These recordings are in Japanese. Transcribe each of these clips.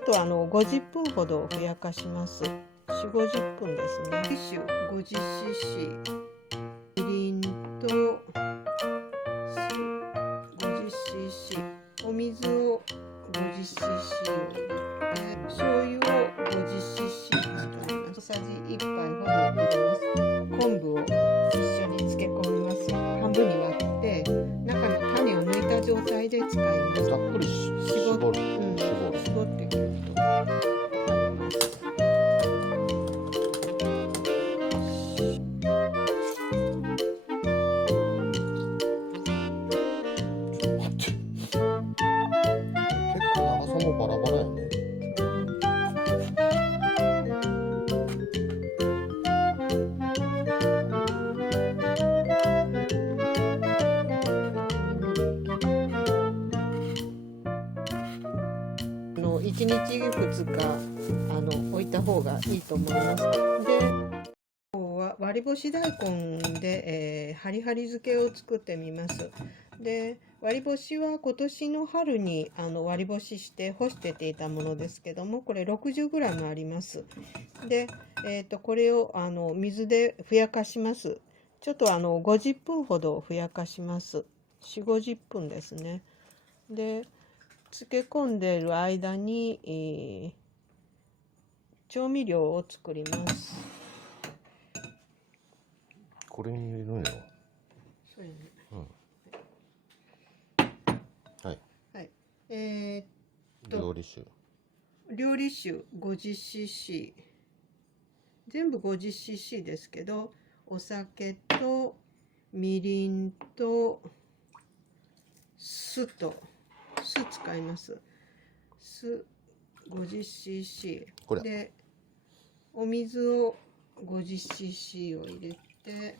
ょっと50分ほどふやかします。4、50分ですね。ティッシュ 50cc、みりんと 50cc、お水を 50cc を入れて、醤油を 50cc 使います。小さじ1杯ほど入れます。昆布を一緒に漬け込みます。半分に割って中の種を抜いた状態で使います。ざっくり絞る。絞ってギュッと入れます。結構長さもバラバラやね。1日2日置いた方がいいと思います。で、今日は割り干し大根で、ハリハリ漬けを作ってみます。で、割り干しは今年の春に割り干しして干してていたものですけども、これ 60g あります。で、これを水でふやかします。ちょっと50分ほどふやかします。4、50分ですね。で、漬け込んでいる間に、調味料を作ります。これに入れるんや。そうやね。はい。はい。料理酒 50cc、全部 50cc ですけど、お酒とみりんと酢使います。酢 50cc で、お水を 50cc を入れて、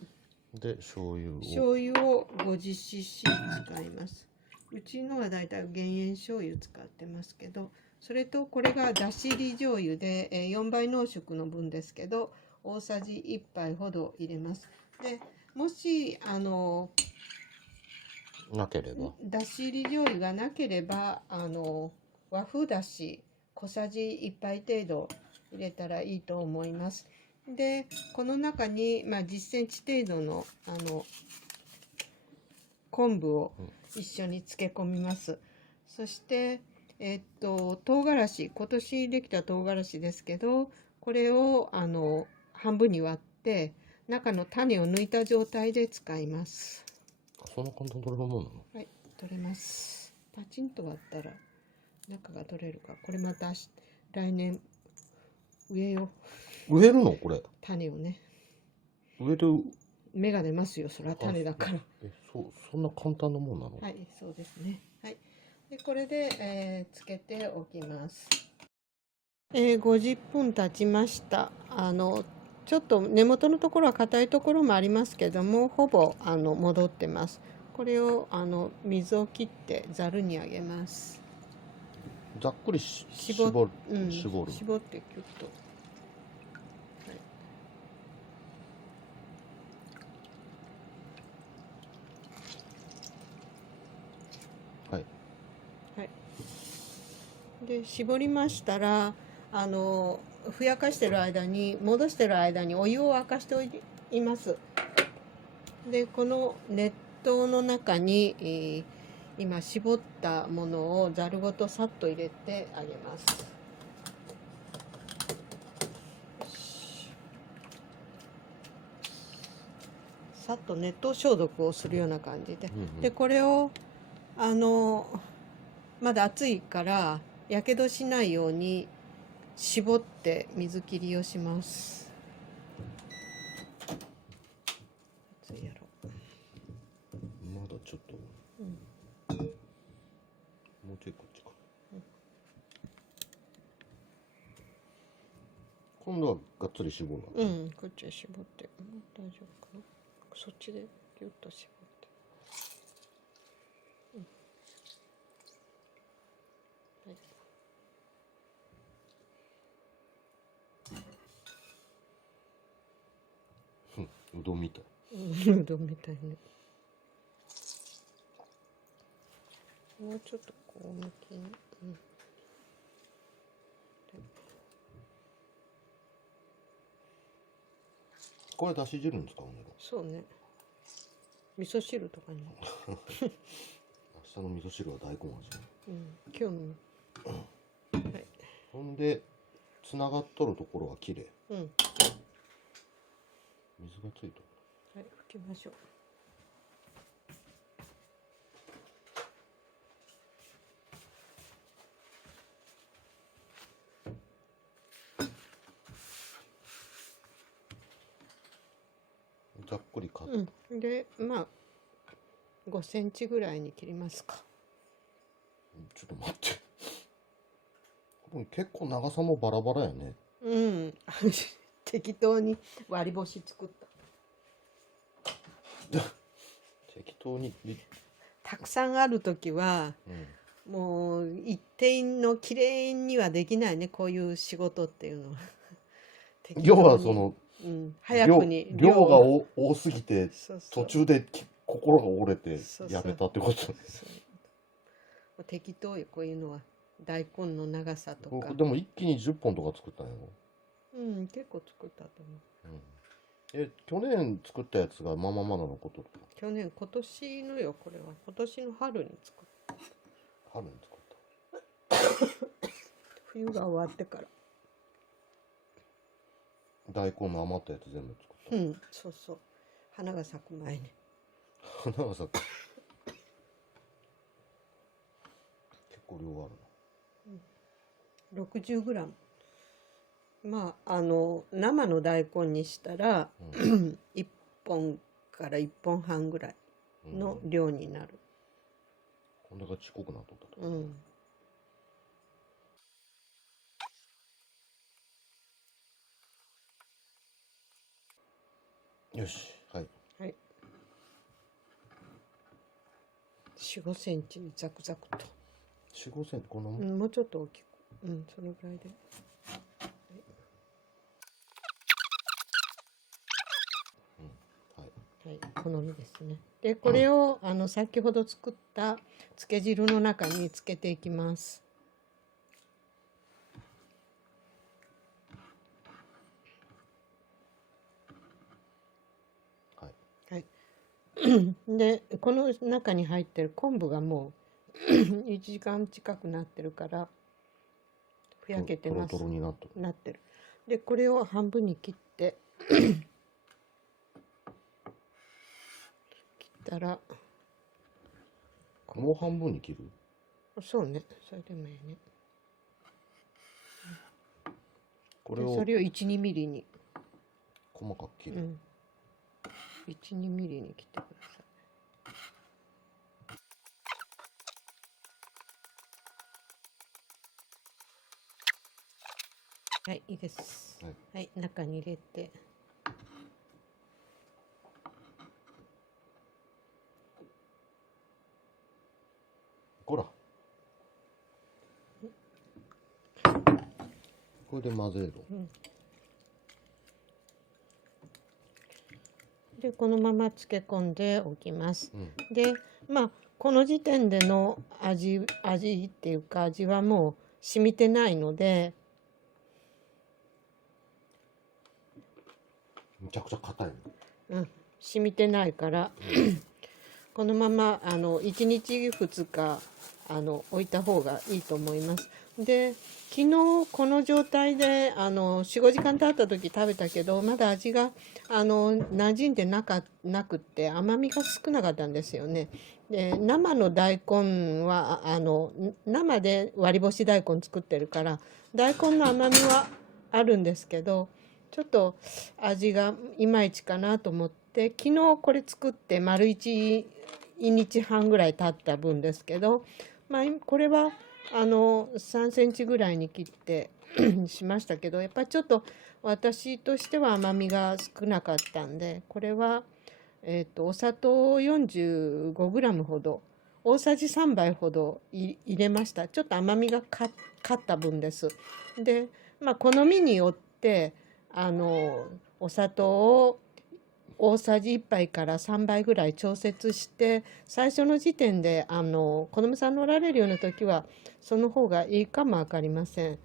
で醤油を 50cc 使います。うちのはだいたい減塩醤油使ってますけど、それとこれがだし入り醤油で4倍濃縮の分ですけど、大さじ1杯ほど入れます。で、もしなければ、だし入り醤油がなければ和風だし小さじ1杯程度入れたらいいと思います。で、この中に、10センチ程度の昆布を一緒に漬け込みます。そして唐辛子、今年できた唐辛子ですけど、これを半分に割って中の種を抜いた状態で使います。そんな簡単に取れるもんなの？はい、取れます。パチンと割ったら中が取れるか。これまた来年植えよう。植えるのこれ？種をね。植える。芽が出ますよ、それは種だから。そんな簡単なもんなの？はい、そうですね。はい。で、これで、つけておきます。50分経ちました。ちょっと根元のところは硬いところもありますけども、ほぼ戻ってます。これを水を切ってざるにあげます。ざっくり絞る。絞ってキュッと。はい。はい。で、絞りましたらふやかしてる間に戻してる間にお湯を沸かしておきます。で、この熱湯の中に、今絞ったものをざるごとさっと入れてあげます。さっと熱湯消毒をするような感じで、でこれをまだ熱いからやけどしないように絞って水切りをします。まだちょっと、もうちょいこっちか、今度はがっつり絞るの？こっちは絞って、大丈夫かな。そっちでギュッと絞って、うどんみたい。うどんみたいね。もうちょっとこう向きに、これだし汁に使うんだろそうね。味噌汁とかに。明日の味噌汁は大根味。うん、今日の。はい。ほんでつながっとるところはきれい。うん。水がついとる。はい、拭きましょう。ざっくりカット。うん。で、まあ5センチぐらいに切りますか。ちょっと待って。これ結構長さもバラバラやね。うん。適当に割り干し作った。適当に。たくさんある時は、もう一定の綺麗にはできないね、こういう仕事っていうのは。要はその、早くに量が多すぎて途中で心が折れてやめたってこと。適当よ、こういうのは。大根の長さとか。でも一気に10本とか作ったんやろ。うん、結構作ったと思う。去年作ったやつがまだ残っとる。今年のよ、これは。今年の春に作った。春に作った。冬が終わってから。大根の余ったやつ全部作った。うん、そうそう。花が咲く前に。花が咲く。結構量あるな。60グラム。まあ生の大根にしたら、1本から1本半ぐらいの量になる。こんながちっこくなっとったと。よし、はい。はい。4、5センチにザクザクと。4、5センチ、こんなもん。もうちょっと大きく。そのぐらいで。はい、好みですね。で、これを先ほど作った漬け汁の中につけていきます。はい。はい。で、この中に入ってる昆布がもう1時間近くなってるからふやけてます。トロトロになってる。で、これを半分に切ってたら、もう半分に切る？そうね、それでもいいね。これをそれを1、2ミリに細かく切る。1、2ミリに切ってください。はい、いいです。はい、中に入れて。ほら。これで混ぜる。で、このまま漬け込んでおきます。で、まあこの時点での味っていうか味はもう染みてないので。めちゃくちゃ硬いの。染みてないからこのまま1日2日置いた方がいいと思います。で、昨日この状態で4、5時間経った時食べたけどまだ味が馴染んでなくって甘みが少なかったんですよね。で、生の大根は生で割り干し大根作ってるから大根の甘みはあるんですけどちょっと味がいまいちかなと思って昨日これ作って丸1日半ぐらい経った分ですけど、まあ、これは3センチぐらいに切ってしましたけどやっぱりちょっと私としては甘みが少なかったんでこれは、お砂糖45グラムほど大さじ3杯ほど入れました。ちょっと甘みが勝った分です。で、まあ、好みによってお砂糖を大さじ1杯から3杯ぐらい調節して最初の時点で子供さんのおられるような時はその方がいいかも分かりません。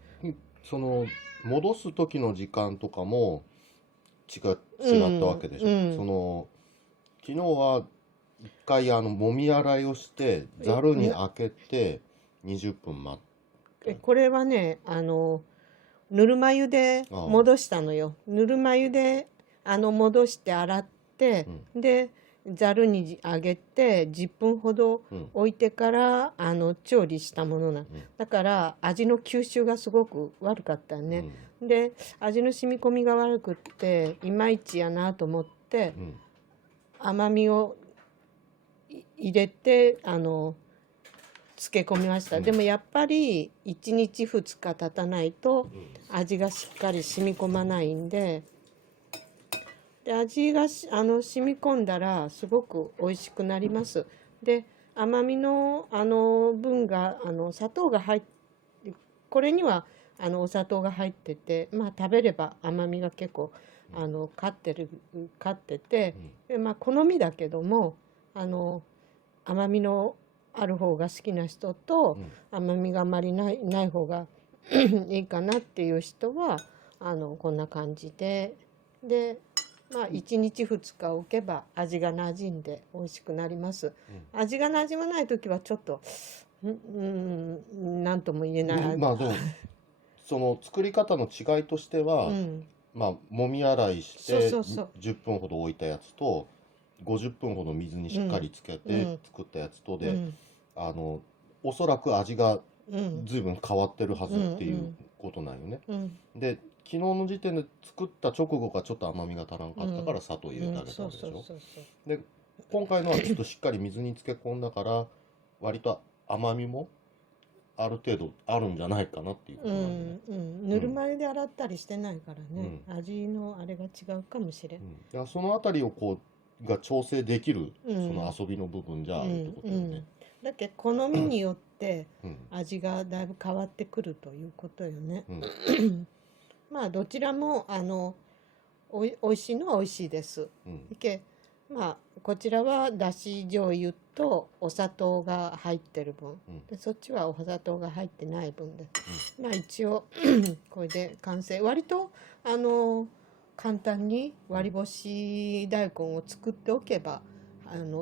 その戻す時の時間とかも違ったわけでしょ。うんその昨日は一回もみ洗いをしてざるにあけて20分待って。これはね、ぬるま湯で戻したのよ。ぬるま湯で戻して洗って、でざるにあげて10分ほど置いてから調理したものな、だから味の吸収がすごく悪かったね。で味の染み込みが悪くっていまいちやなと思って、甘みを入れて漬け込みました。でもやっぱり1日2日経たないと味がしっかり染み込まないんで、味が染み込んだらすごく美味しくなります。で甘みの分が砂糖が入ってこれにはお砂糖が入ってて、まあ食べれば甘みが結構勝ってて、でまあ好みだけども甘みのある方が好きな人と、甘みがあまりない方がいいかなっていう人はこんな感じでまあ1日2日置けば味が馴染んで美味しくなります。味が馴染まない時はちょっと何とも言えない。まあでもその作り方の違いとしては、まあもみ洗いして10分ほど置いたやつと50分ほど水にしっかりつけて作ったやつとで、おそらく味が随分変わってるはずっていうことなんよね。で昨日の時点で作った直後がちょっと甘みが足らんかったから砂糖入れてあげたわけでしょ。で今回のはちょっとしっかり水に漬け込んだから割と甘みもある程度あるんじゃないかなっていうことなんで、ぬるま湯で洗ったりしてないからね、味のあれが違うかもしれん。だからそのあたりをが調整できる、その遊びの部分じゃあるってことよね。だけど好みによって味がだいぶ変わってくるということよね。まあどちらもおいしいのはおいしいです。まあこちらはだし醤油とお砂糖が入ってる分、でそっちはお砂糖が入ってない分で、まあ一応これで完成。割と簡単に割り干し大根を作っておけば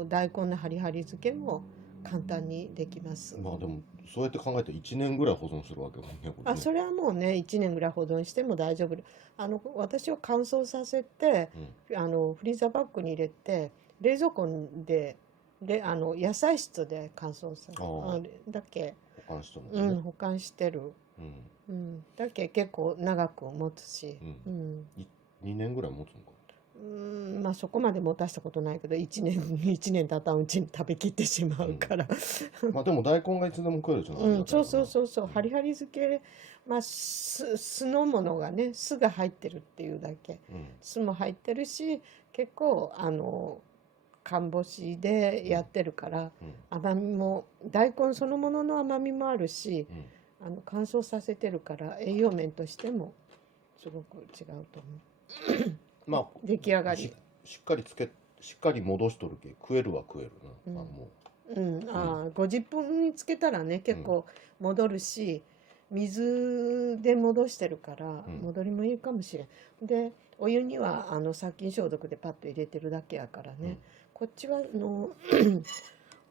大根のハリハリ漬けも簡単にできます。まあでもそうやって考えて1年ぐらい保存するわけもね。それはもうね1年ぐらい保存しても大丈夫。私は乾燥させて、フリーザーバッグに入れて冷蔵庫で野菜室で乾燥さだけ保管してる。だけ結構長く持つし、2年ぐらい持つのか。まあそこまで持たしたことないけど1年経たんうちに食べきってしまうから、まあでも大根がいつでも食えるじゃない。そうハリハリ漬け、まあ酢のものがね酢が入ってるっていうだけ、酢も入ってるし結構乾干しでやってるから、甘みも大根そのものの甘みもあるし、乾燥させてるから栄養面としてもすごく違うと思う。まあ出来上がりしっかり戻しとるけ食えるは食えるな。もう50分につけたらね結構戻るし、水で戻してるから戻りもいいかもしれん。でお湯には殺菌消毒でパッと入れてるだけやからね、こっちは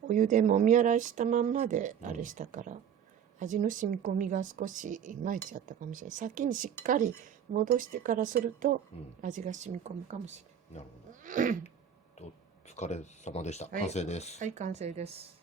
お湯でもみ洗いしたまんまであれしたから、味の染み込みが少しいまいちあったかもしれない。先にしっかり戻してからすると味が染み込むかもしれない。なるほど。お疲れ様でした。完成です。はい、完成です。